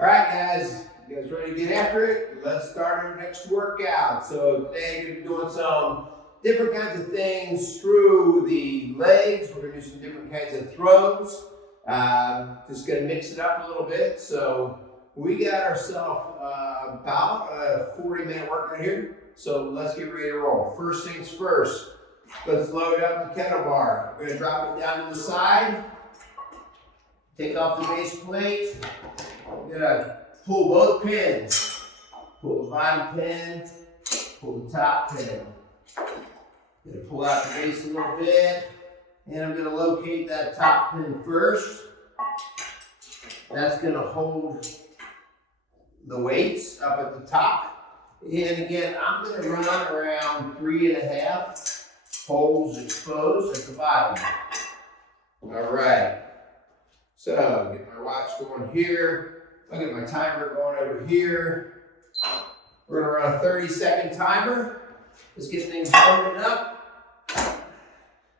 All right, guys. You guys ready to get after it? Let's start our next workout. So today we're going to be doing some different kinds of things through the legs. We're going to do some different kinds of throws. Just going to mix it up a little bit. So we got ourselves about a 40-minute workout here. So let's get ready to roll. First things first, let's load up the kettle bar. We're going to drop it down to the side. Take off the base plate. We're going to pull both pins. Pull the bottom pin, pull the top pin. I'm going to pull out the base a little bit, and I'm going to locate that top pin first. That's going to hold the weights up at the top. And again, I'm going to run around 3.5 holes exposed at the bottom. All right. So get my watch going here. I'll get my timer going over here. We're going to run a 30-second timer. Let's get things loaded up.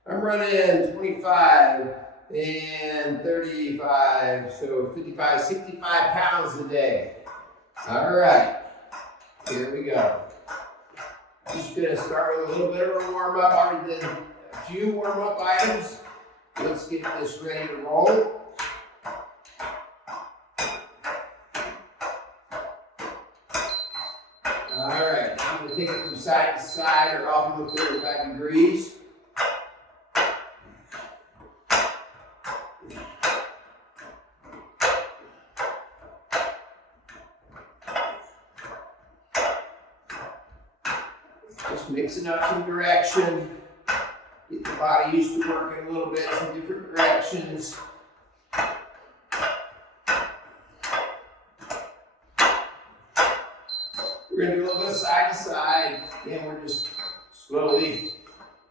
I'm running 25 and 35, so 55, 65 pounds a day. All right. Here we go. Just going to start with a little bit of a warm-up. I already did a few warm-up items. Let's get this ready to roll. All right, I'm going to take it from side to side or off of the 45 degrees. Just mixing up some direction. Get the body used to working a little bit, some different directions. We're going to do a little bit of side to side. Again, we're just slowly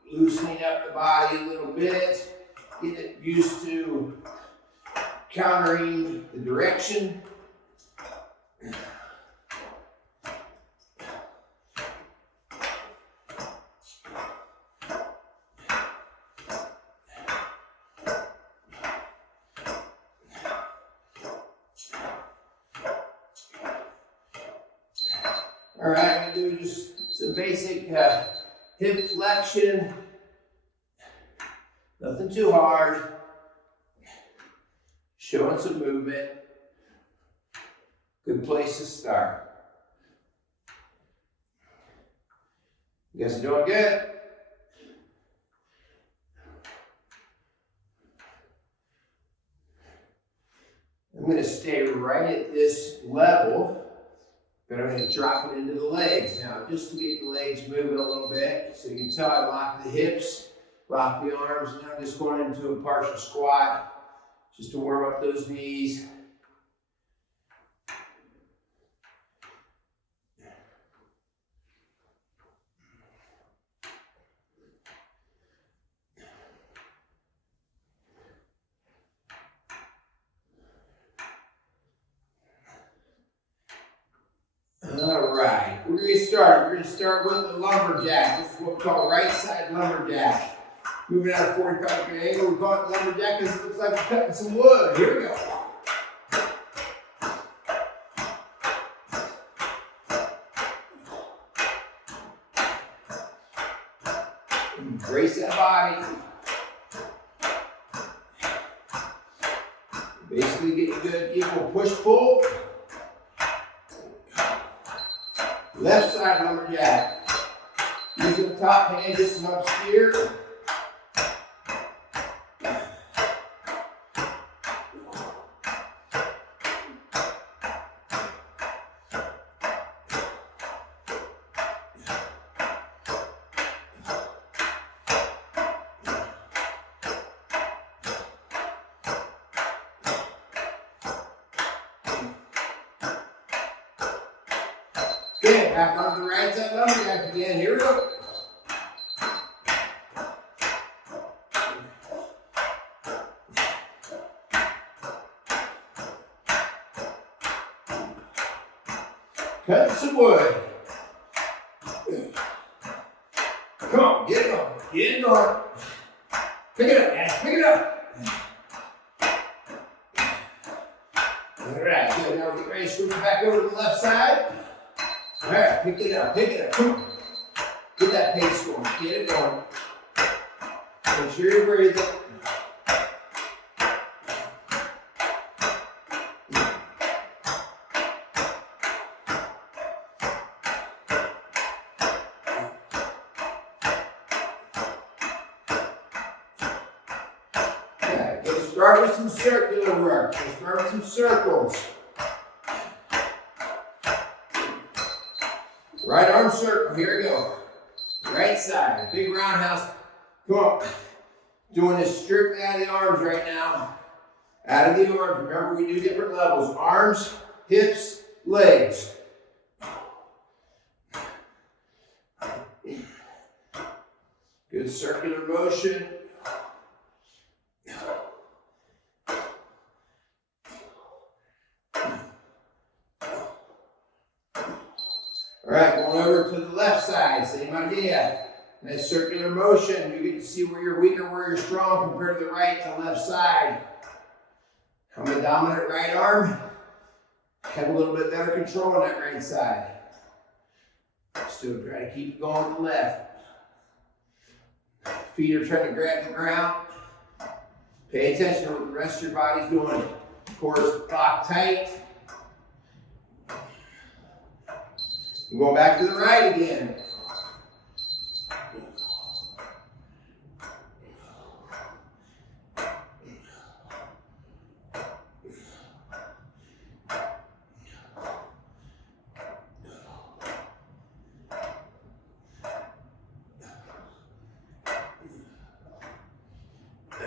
loosening up the body a little bit, getting it used to countering the direction. All right, I'm going to do just some basic hip flexion. Nothing too hard. Showing some movement. Good place to start. You guys are doing good? I'm going to stay right at this level. But I'm going to drop it into the legs now, just to get the legs moving a little bit. So you can tell I lock the hips, lock the arms, and I'm just going into a partial squat, just to warm up those knees. All right, we're going to start. We're going to start with the lumberjack. This is what we call right side lumberjack. Moving out of 45 degree angle, we call it lumberjack because it looks like we're cutting some wood. Here we go. Brace that body. Basically get good equal push-pull. Left side lumberjack. Using the top hand just to help steer. Okay, back on the right side lumberjack again. Here we go. Cut some wood. Come on, get it on. Get it on. Pick it up, man. Pick it up. All right. Good, now get ready to switch back over to the left side. All right, pick it up, come on. Get that pace going, get it going. Make sure you're breathing. Okay, let's start with some circular work. Let's start with some circles. Right arm circle, here we go. Right side, big roundhouse. Come on. Doing this strictly out of the arms right now. Out of the arms. Remember, we do different levels. Arms, hips, legs. Good circular motion. All right, going over to the left side, same idea. Nice circular motion. You get to see where you're weak or where you're strong compared to the right and left side. I'm a dominant right arm. Have a little bit better control on that right side. Still try to keep it going to the left. Feet are trying to grab the ground. Pay attention to what the rest of your body's doing. Core lock tight. We're going back to the right again.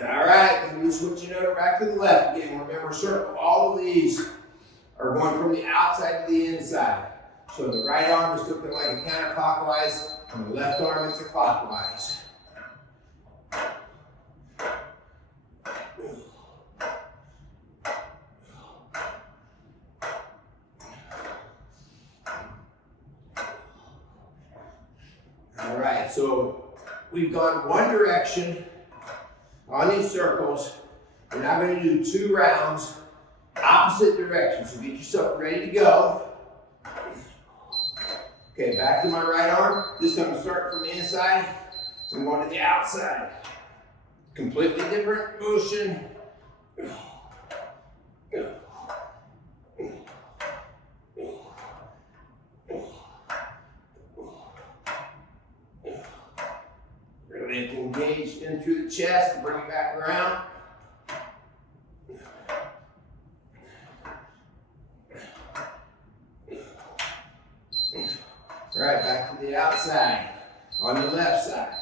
All right, then we're switching over back to the left again. Remember, circle. All of these are going from the outside to the inside. So the right arm is looking like a counterclockwise, and the left arm is a clockwise. All right, so we've gone one direction on these circles. We're now going to do 2 rounds, opposite directions. So get yourself ready to go. Okay, back to my right arm. This time I'm starting from the inside. I'm going to the outside. Completely different motion. Really engaged in through the chest and bring it back around. All right, back to the outside, on the left side.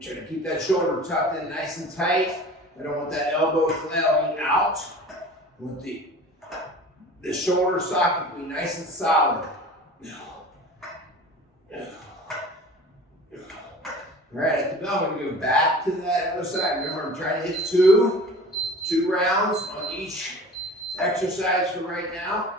Try to keep that shoulder tucked in nice and tight. I don't want that elbow flailing out. I want the shoulder socket to be nice and solid. All right, at the bell, we're going to go back to that other side. Remember, I'm trying to hit two rounds on each exercise for right now.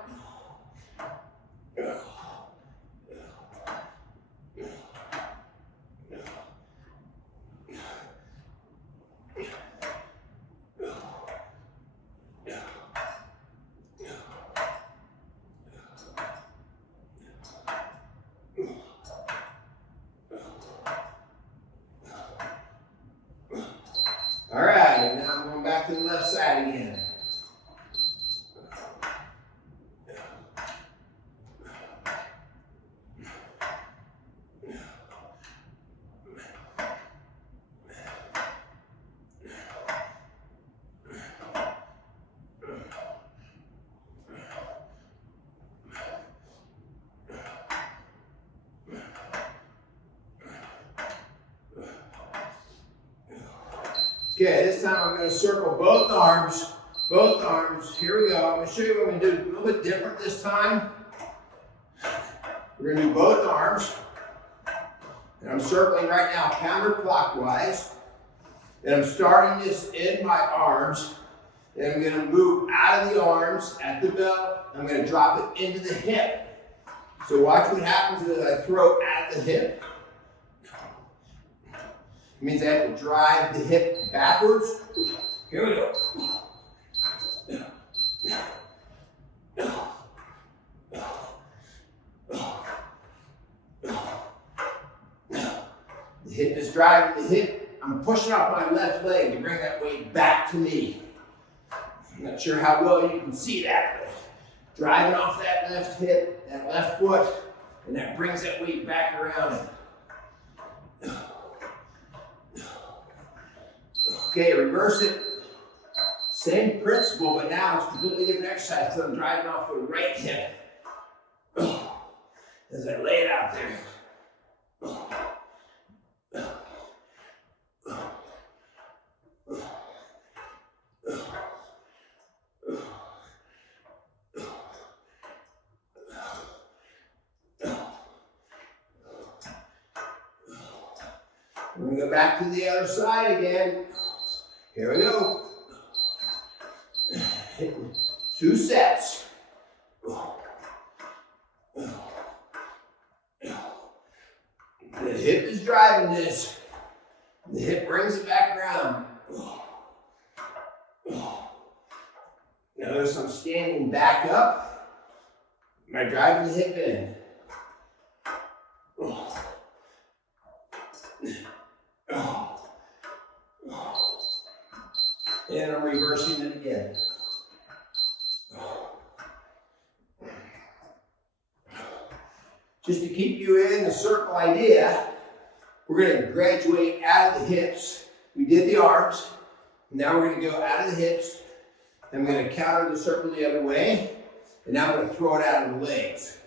All right, now I'm going back to the left side again. Okay, this time I'm going to circle both arms. Here we go. I'm going to show you what I'm going to do a little bit different this time. We're going to do both arms. And I'm circling right now counterclockwise. And I'm starting this in my arms. And I'm going to move out of the arms at the belt. I'm going to drop it into the hip. So watch what happens as I throw at the hip. It means I have to drive the hip backwards. Here we go. The hip is driving the hip. I'm pushing off my left leg to bring that weight back to me. I'm not sure how well you can see that, but driving off that left hip, that left foot, and that brings that weight back around. Okay, reverse it. Same principle, but now it's a completely different exercise. So I'm driving off the right hip as I lay it out there. We're going to go back to the other side again. Here we go. 2 sets. The hip is driving this. The hip brings it back around. Notice I'm standing back up. Am I driving the hip in? And I'm reversing it again. Just to keep you in the circle idea, we're going to graduate out of the hips. We did the arms. Now we're going to go out of the hips. I'm going to counter the circle the other way. And now I'm going to throw it out of the legs.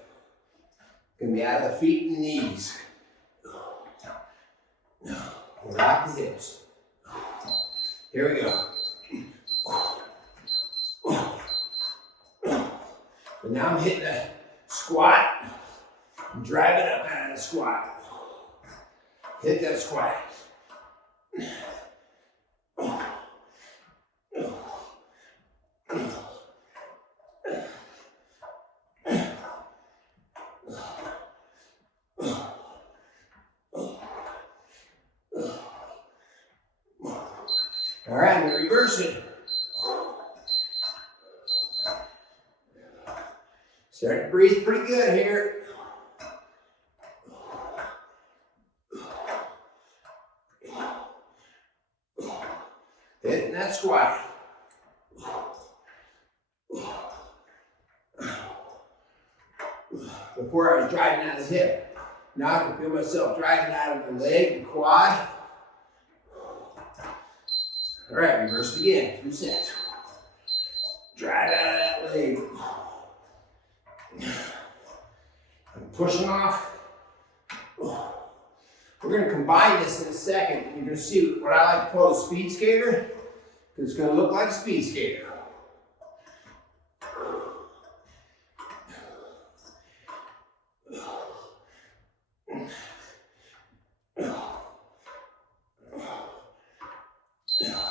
Going to be out of the feet and knees. Rock the hips. Here we go. So now I'm hitting a squat. I'm driving up out of the squat. Hit that squat. All right, I'm going to reverse it. Start to breathe pretty good here. Hitting that squat. Before I was driving out of the hip. Now I can feel myself driving out of the leg, the quad. All right, reverse it again. 2 sets. Drive out of that leg. I'm pushing off. We're going to combine this in a second. And you're going to see what I like to call a speed skater. It's going to look like a speed skater.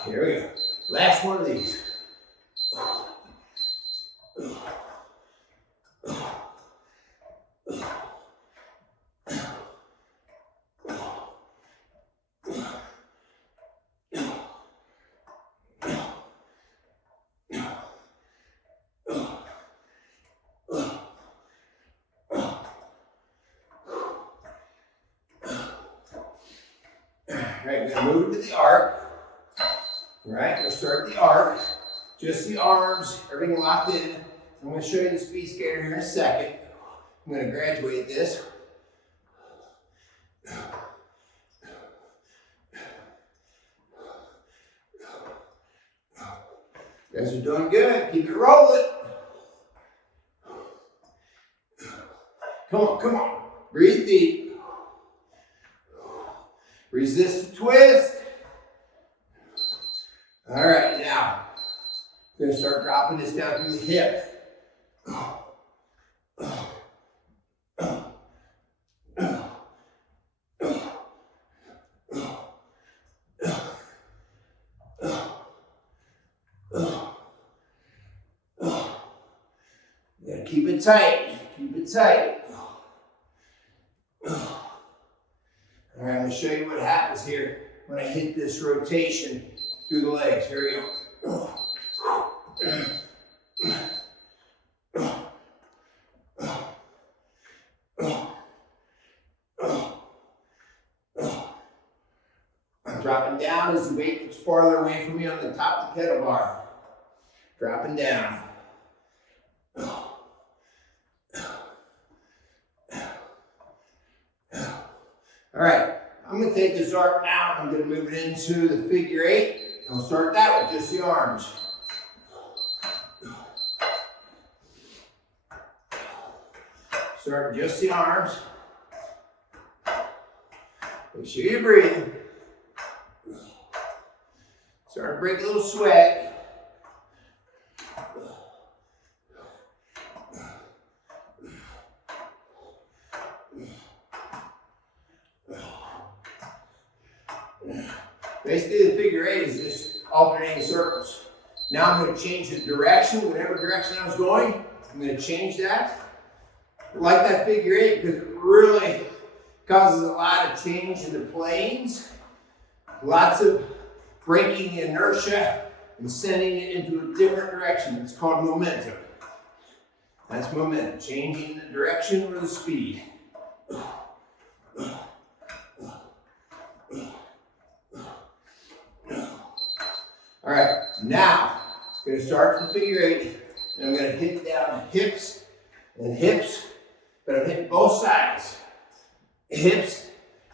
Here we go. Last one of these. All right, we're going to move to the arc. All right, we'll start the arc. Just the arms, everything locked in. I'm going to show you the speed skater here in a second. I'm going to graduate this. You guys are doing good. Keep it rolling. Come on, come on. Breathe deep. Resist the twist. All right, now we're going to start dropping this down through the hip. You gotta keep it tight. Keep it tight. All right, I'm going to show you what happens here. when I hit this rotation through the legs. Here we go. I'm dropping down as the weight gets farther away from me on the top of the kettle bar. Dropping down. All right, I'm going to take this arc out. I'm going to move it into the figure 8. I'll start that with just the arms. Start just the arms. Make sure you're breathing. Start to break a little sweat. Basically, the figure 8 is just alternating circles. Now I'm going to change the direction. Whatever direction I was going, I'm going to change that. I like that figure 8 because it really causes a lot of change in the planes. Lots of breaking the inertia and sending it into a different direction. It's called momentum. That's momentum, changing the direction or the speed. All right, now I'm going to start from the figure 8, and I'm going to hit down hips and hips, but I'm hitting both sides. Hips,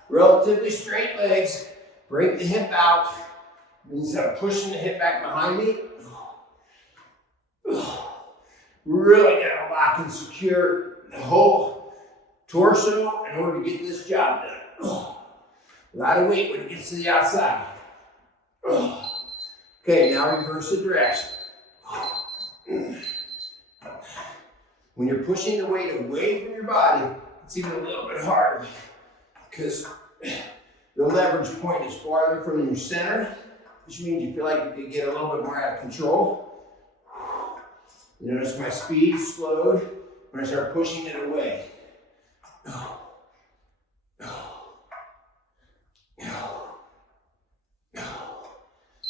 relatively straight legs, break the hip out, instead of pushing the hip back behind me. Really got to lock and secure the whole torso in order to get this job done. A lot of weight when it gets to the outside. Okay, now reverse the direction. When you're pushing the weight away from your body, it's even a little bit harder because the leverage point is farther from your center, which means you feel like you could get a little bit more out of control. You notice my speed slowed when I start pushing it away.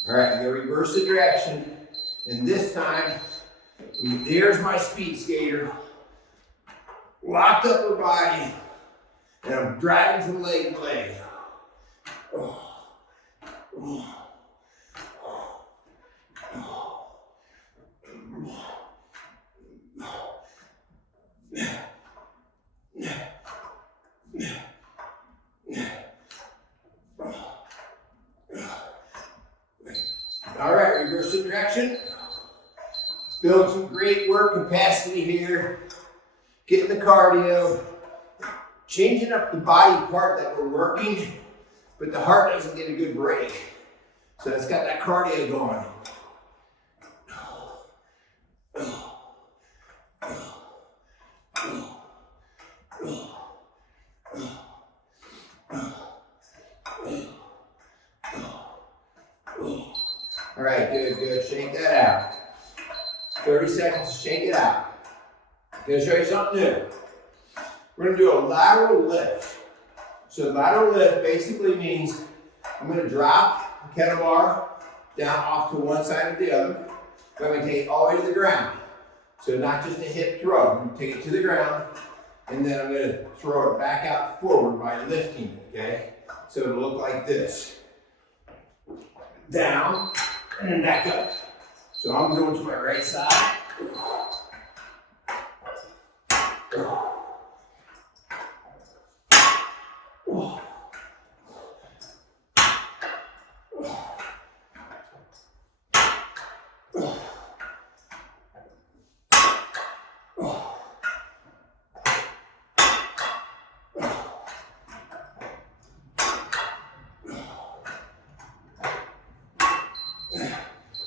All right, I'm going to reverse the direction, and this time, there's my speed skater, locked upper body, and I'm driving from leg to leg. All right, reverse the direction. Build some great work capacity here. Getting the cardio. Changing up the body part that we're working, but the heart doesn't get a good break. So it's got that cardio going. All right, good, good. Shake that out. 30 seconds to shake it out. I'm going to show you something new. We're going to do a lateral lift. So lateral lift basically means I'm going to drop the kettle bar down off to one side or the other. I'm going to take it all the way to the ground. So not just a hip throw. I'm going to take it to the ground, and then I'm going to throw it back out forward by lifting it, okay? So it'll look like this. Down, and then back up. So I'm going to my right side.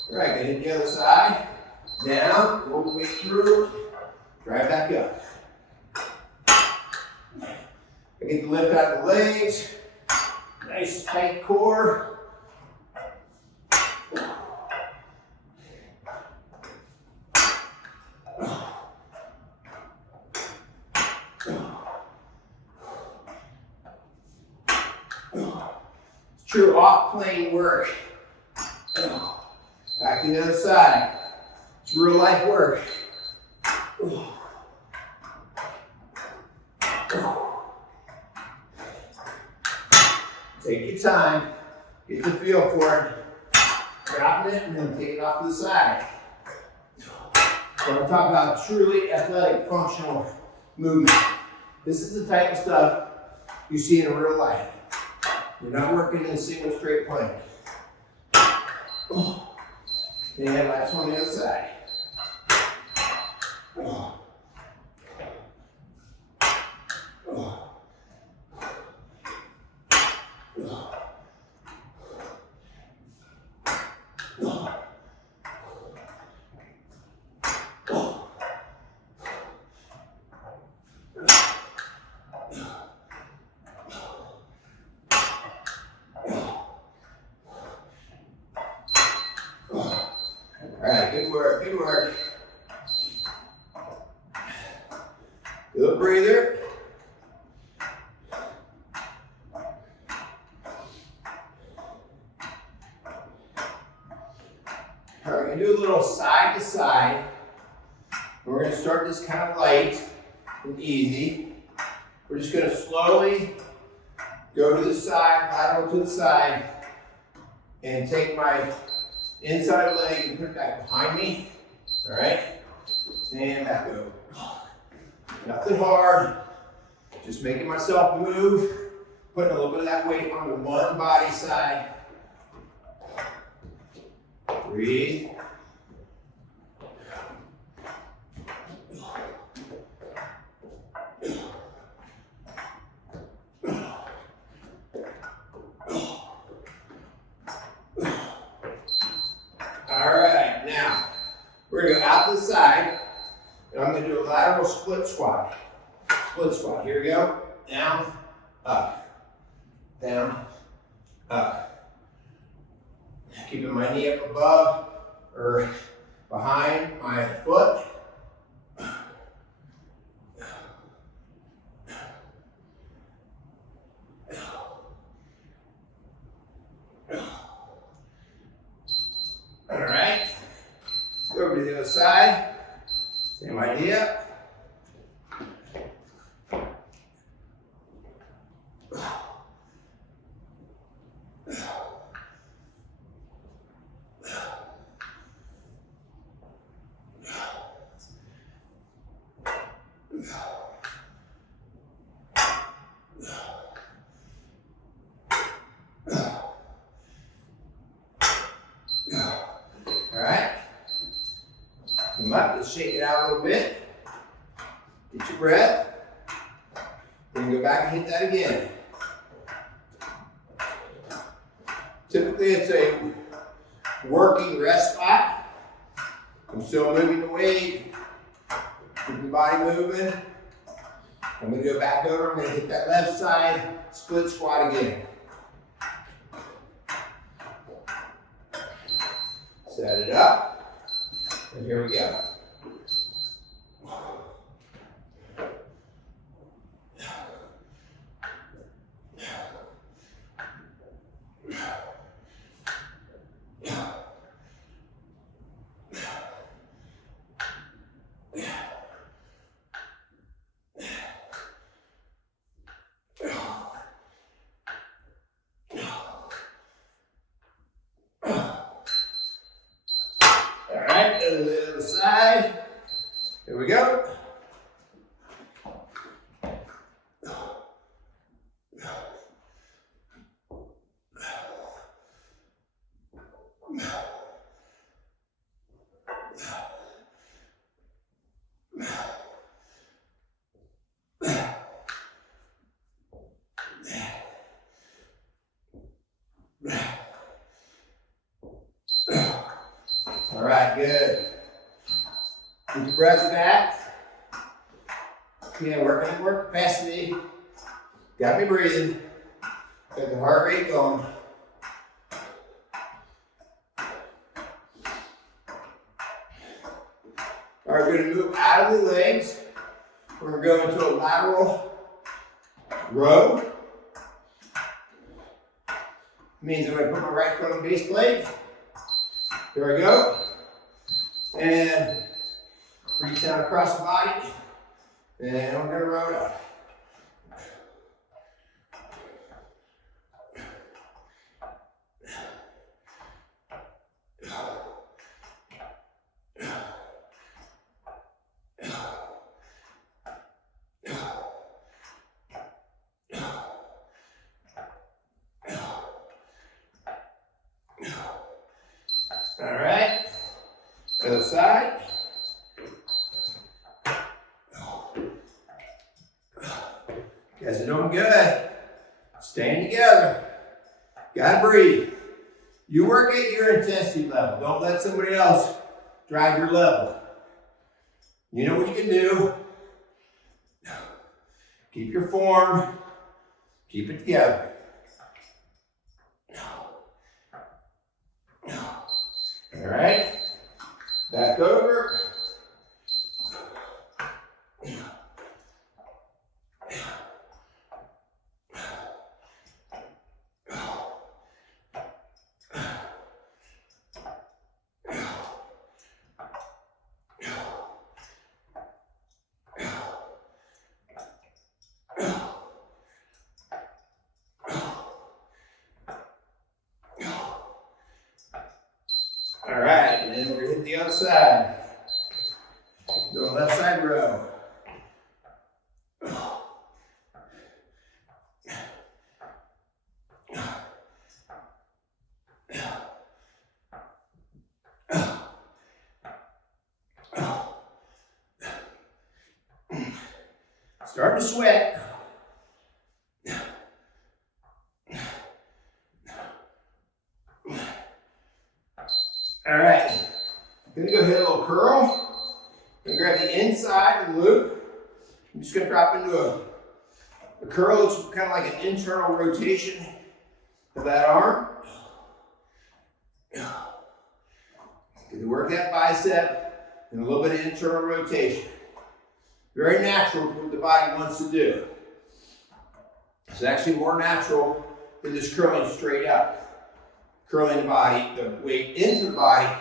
All right, gonna hit the other side. Down, work the way through, drive back up. I get the lift out of the legs. Nice tight core. true off-plane work. Back to the other side. It's real life work. Take your time, get the feel for it, dropping it and then take it off to the side. We're going to talk about truly athletic functional movement. This is the type of stuff you see in real life. You're not working in a single straight plane. And last one on the other side. All right, good work, good work. Good breather. All right, we're gonna do a little side to side. We're gonna start this kind of light and easy. We're just gonna slowly go to the side, lateral to the side, and take my inside leg and put it back behind me. All right, and back go. Nothing hard, just making myself move, putting a little bit of that weight on the one body side. Breathe. All right, now we're gonna go out to the side, and I'm gonna do a lateral split squat. Split squat, here we go. Down, up, down, up. Keeping my knee up above or behind my foot. All right, let's go over to the other side. Same idea. All right, come up, let's shake it out a little bit. Get your breath. Then go back and hit that again. Typically it's a working rest spot. I'm still moving the weight, keep the body moving. I'm gonna go back over, I'm gonna hit that left side, split squat again. Set it up, and here we go. To the other side. Here we go. All right, good. Keep your breath back. Yeah, work capacity. Got me breathing. Got the heart rate going. All right, we're going to move out of the legs. We're going to go into a lateral row. Means I'm going to put my right foot on the base plate. Here we go. And reach down across the body. And we're going to roll it up. All right, other side. You guys are doing good. Staying together. Gotta breathe. You work at your intensity level. Don't let somebody else drive your level. You know what you can do. Keep your form. Keep it together. All right, back over. All right, and then we're gonna hit the other side. Do a left side row. Starting to sweat. All right, gonna go hit a little curl. Gonna grab the inside of the loop. I'm just gonna drop into a curl. It's kind of like an internal rotation of that arm. Gonna work that bicep and a little bit of internal rotation. Very natural to what the body wants to do. It's actually more natural than just curling straight up. Curling the body, the weight into the body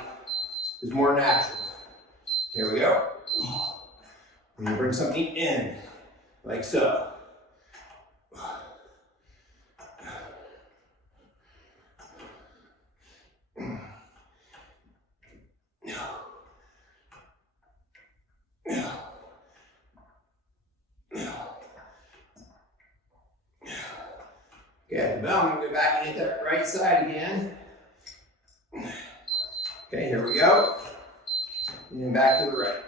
is more natural. Here we go. We're gonna bring something in, like so. Okay, at the bell, I'm gonna go back and hit that right side again. Okay, here we go. And then back to the right.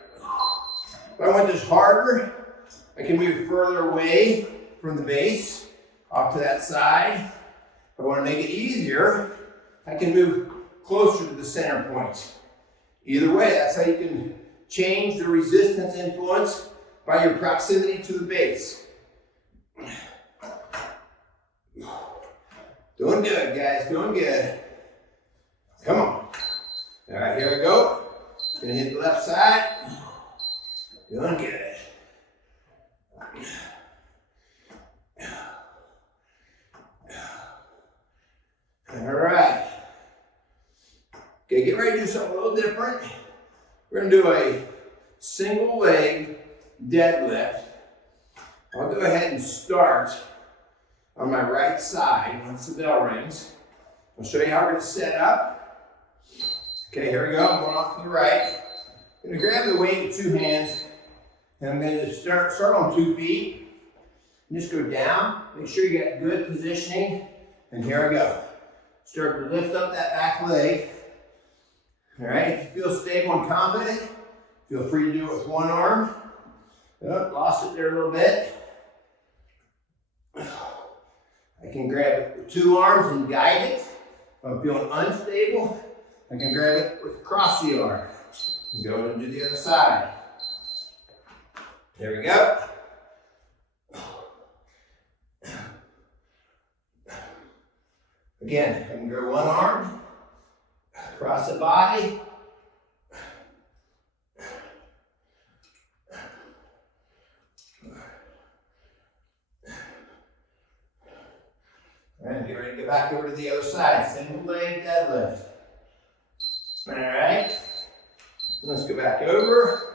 If I want this harder, I can move further away from the base, off to that side. If I want to make it easier, I can move closer to the center point. Either way, that's how you can change the resistance influence by your proximity to the base. Doing good, guys, doing good. Come on. All right, here we go. Gonna hit the left side. Doing good. All right. Okay, get ready to do something a little different. We're gonna do a single leg deadlift. I'll go ahead and start on my right side once the bell rings. I'll show you how we're gonna set up. Okay, here we go. I'm going off to the right. I'm gonna grab the weight with two hands, and I'm gonna just start on 2 feet. And just go down. Make sure you got good positioning. And here I go. Start to lift up that back leg. All right, if you feel stable and confident, feel free to do it with one arm. Oh, lost it there a little bit. I can grab it with 2 arms and guide it. If I'm feeling unstable, I can grab it with across the arm. And go and do the other side. There we go. Again, I can go one arm, across the body. All right, get ready to go back over to the other side. Single leg deadlift. All right, let's go back over.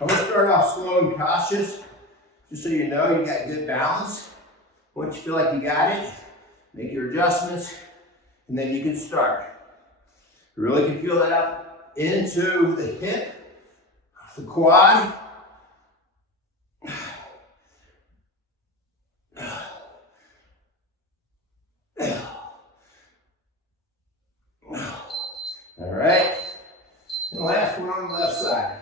I'm gonna start off slow and cautious, just so you know you got good balance. Once you feel like you got it, make your adjustments, and then you can start. You really can feel that up into the hip, the quad. All right, and last one on the left side.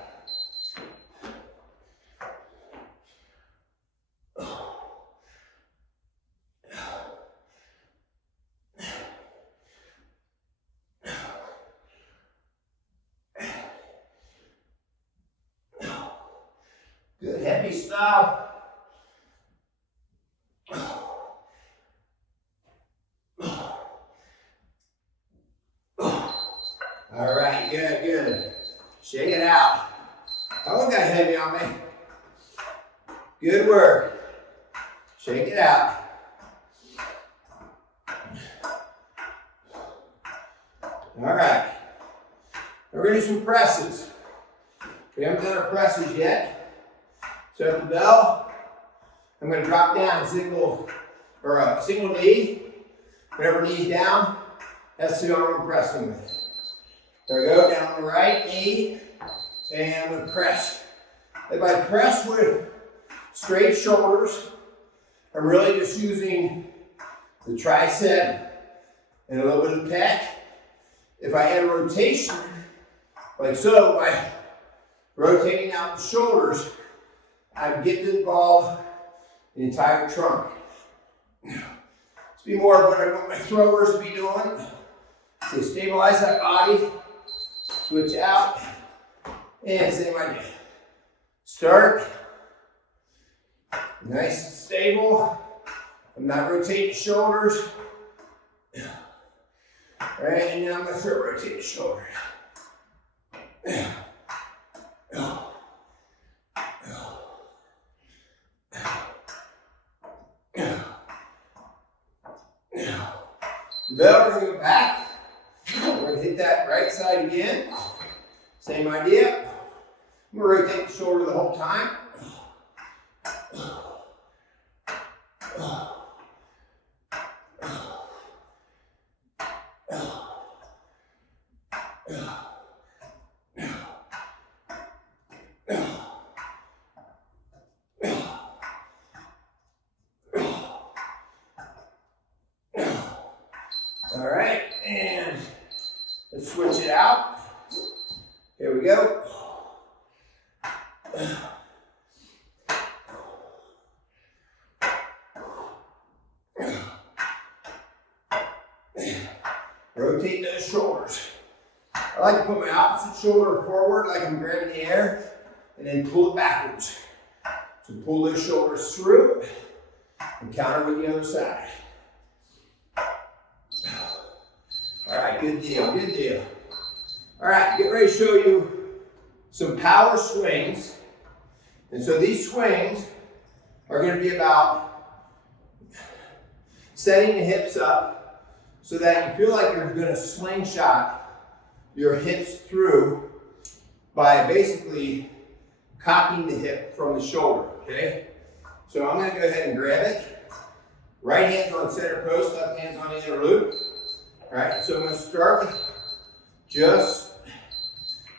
Good heavy stuff. All right, good, good. Shake it out. I don't got heavy on me. Good work. Shake it out. All right. We're gonna do some presses. We haven't done our presses yet. So at the bell, I'm going to drop down a single knee. Whatever knee's down, that's the arm I'm pressing with. There we go, down on the right knee, and I'm going to press. If I press with straight shoulders, I'm really just using the tricep and a little bit of the pec. If I add a rotation, like so, by rotating out the shoulders, I'm getting to involve the entire trunk. This be more of what I want my throwers to be doing. So stabilize that body, switch out, and same idea. Start, nice and stable. I'm not rotating the shoulders. All right, and now I'm going to start rotating the shoulder. Bell, we're going to go back. We're going to hit that right side again. Same idea. I'm going to rotate the shoulder the whole time. All right, and let's switch it out. Here we go. Rotate those shoulders. I like to put my opposite shoulder forward like I'm grabbing the air and then pull it backwards. So pull those shoulders through and counter with the other side. All right, good deal, good deal. All right, get ready to show you some power swings. And so these swings are going to be about setting the hips up so that you feel like you're going to slingshot your hips through by basically cocking the hip from the shoulder, okay? So I'm going to go ahead and grab it. Right hand's on center post, left hand's on the inner loop. All right, so I'm going to start with just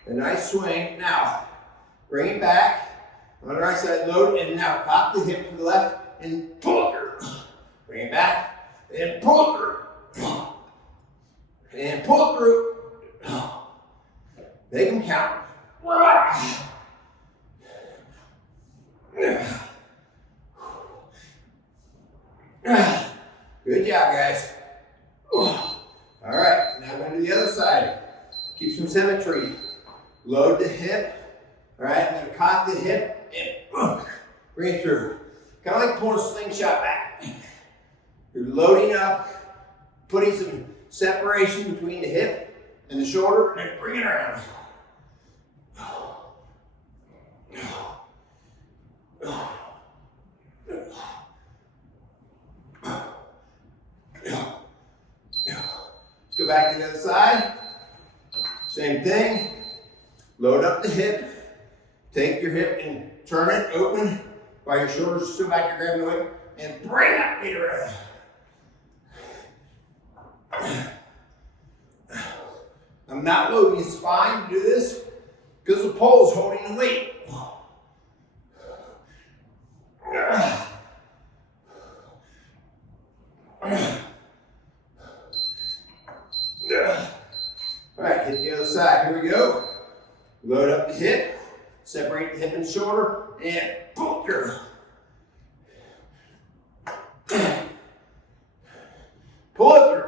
a nice swing. Now, bring it back on the right side, load, and now cock the hip to the left and pull it through. Bring it back and pull it through. And pull it through. They can count. Good job, guys. All right, now we're going to do the other side. Keep some symmetry. Load the hip. All right, I'm going to cock the hip and bring it through. Kind of like pulling a slingshot back. You're loading up, putting some separation between the hip and the shoulder, and then bring it around. Go back to the other side. Same thing. Load up the hip. Take your hip and turn it open while your shoulders are still back to grabbing the weight. And bring that weight around. I'm not loading your spine to do this because the pole is holding the weight. All right, hit the other side. Here we go. Load up the hip, separate the hip and shoulder, and pull through. Pull it through.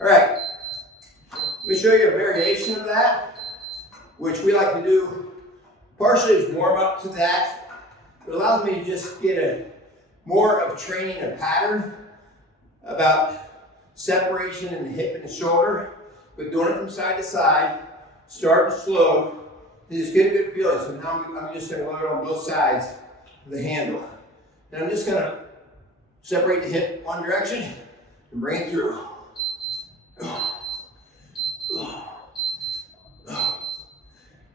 All right, let me show you a variation of that, which we like to do partially as warm up to that. It allows me to just get more of training a pattern about separation in the hip and the shoulder, but doing it from side to side, start slow, and just get a good feeling. So now I'm just going to load it on both sides of the handle. Now I'm just going to separate the hip one direction and bring it through.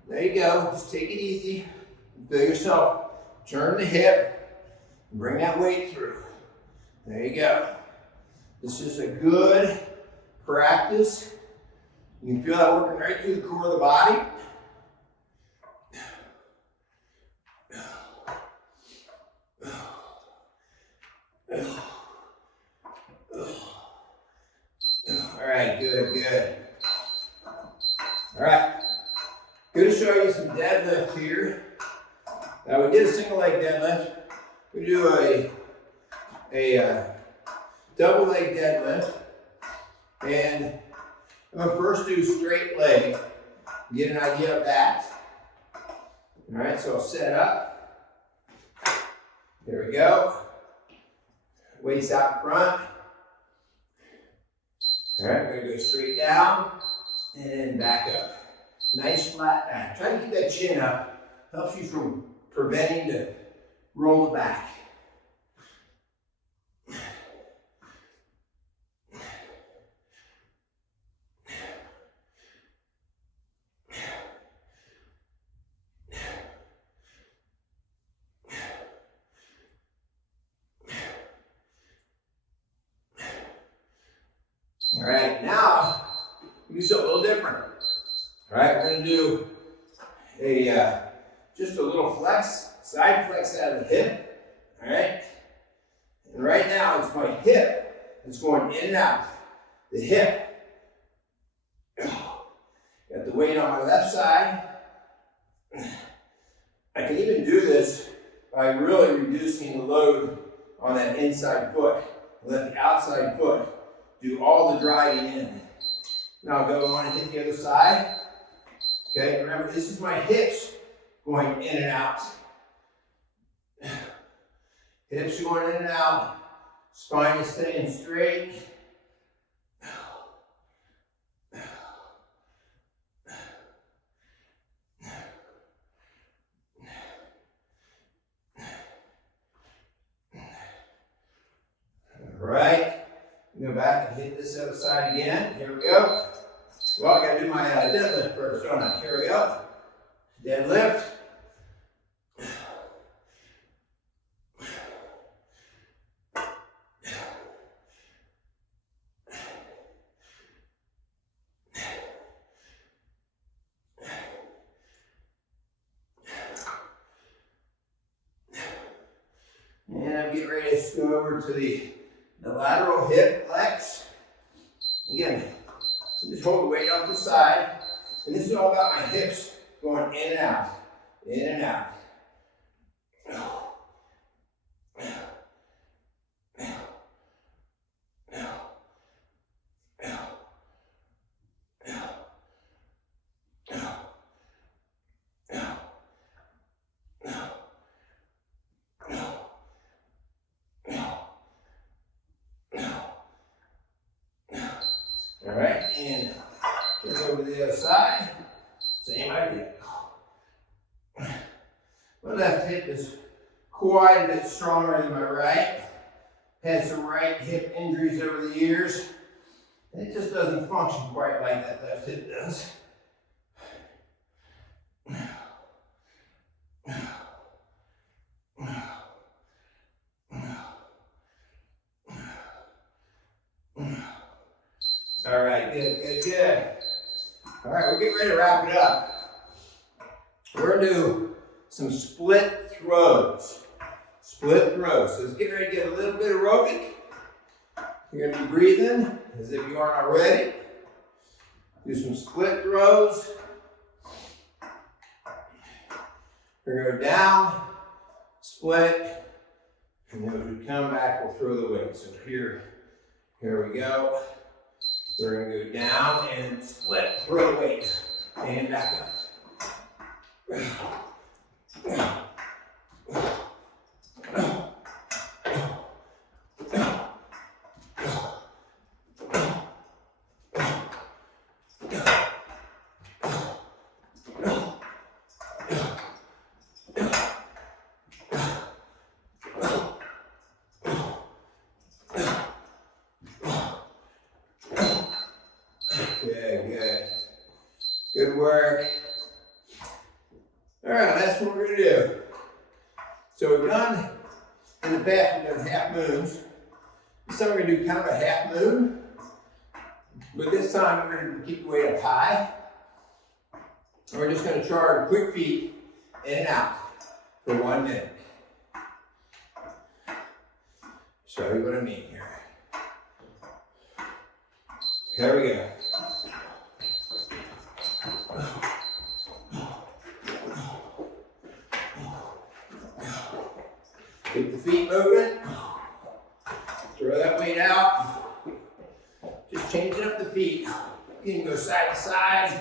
There you go. Just take it easy. Feel yourself. Turn the hip and bring that weight through. There you go. This is a good practice. You can feel that working right through the core of the body. All right, good, good. All right, going to show you some deadlift here. Now we did a single leg deadlift. We do a double leg deadlift, and I'm going to first do straight leg. Get an idea of that. All right, so I'll set up. There we go. Weights out in front. All right, we're going to go straight down and back up. Nice flat back. Try to keep that chin up. Helps you from preventing to roll the back. All right, now we do something a little different. All right, we're going to do just a little flex, side flex out of the hip. All right, and right now it's my hip that's going in and out. The hip. Got the weight on my left side. I can even do this by really reducing the load on that inside foot. Let the outside foot do all the driving in. Now I'll go on and hit the other side. Okay, remember this is my hips going in and out. Hips going in and out. Spine is staying straight. All right. Go back and hit this other side again. Here we go. Well, I got to do my deadlift first, don't I? Here we go. Deadlift. And I'm getting ready to go over to the lateral hip flex. Again, just hold the weight off the side. And this is all about my hips going in and out, in and out. All right, and turn over to the other side. Same idea. My left hip is quite a bit stronger than my right. Had some right hip injuries over the years. It just doesn't function quite like that left hip does. All right, good, good, good. All right, we're getting ready to wrap it up. We're gonna do some split throws. Split throws. So let's get ready to get a little bit aerobic. You're gonna be breathing as if you aren't already. Do some split throws. We're gonna go down, split, and then as we come back, we'll throw the weight. So here we go. We're gonna go down and split, throw the weight, and back up. Good work. All right, that's what we're gonna do. So we've done, in the past, we've done half moons. This time we're gonna do kind of a half moon, but this time we're gonna keep the weight up high. And we're just gonna charge quick feet in and out for 1 minute. Show you what I mean here. Here we go. Keep the feet moving. Throw that weight out. Just changing up the feet. You can go side to side.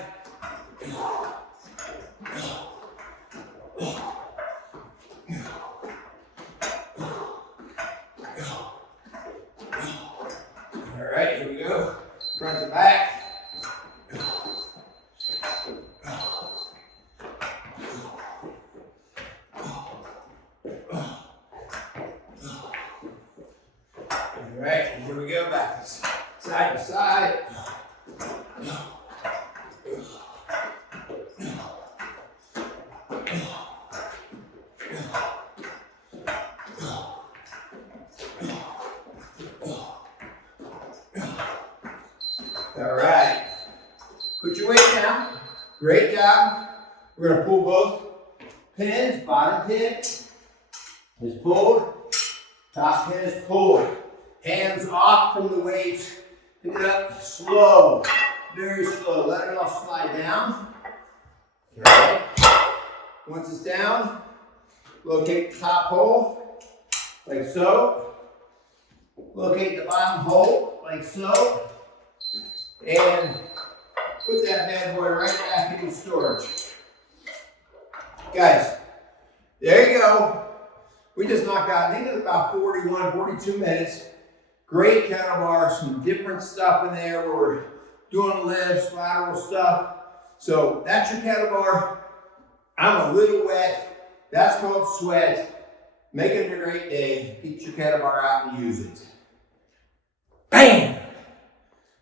All right, here we go. Front to back. All right, here we go, back side to side. All right, put your weight down. Great job. We're gonna pull both pins. Bottom pin is pulled, top pin is pulled. Hands off from the weight. Pick it up slow, very slow. Let it all slide down. All right. Once it's down, locate the top hole, like so. Locate the bottom hole, like so. And put that bad boy right back in storage. Guys, there you go. We just knocked out, I think it was about 41, 42 minutes. Great kettle bar, some different stuff in there where we're doing lifts, lateral stuff. So that's your kettle bar. I'm a little wet. That's called sweat. Make it a great day. Get your kettle bar out and use it. Bam!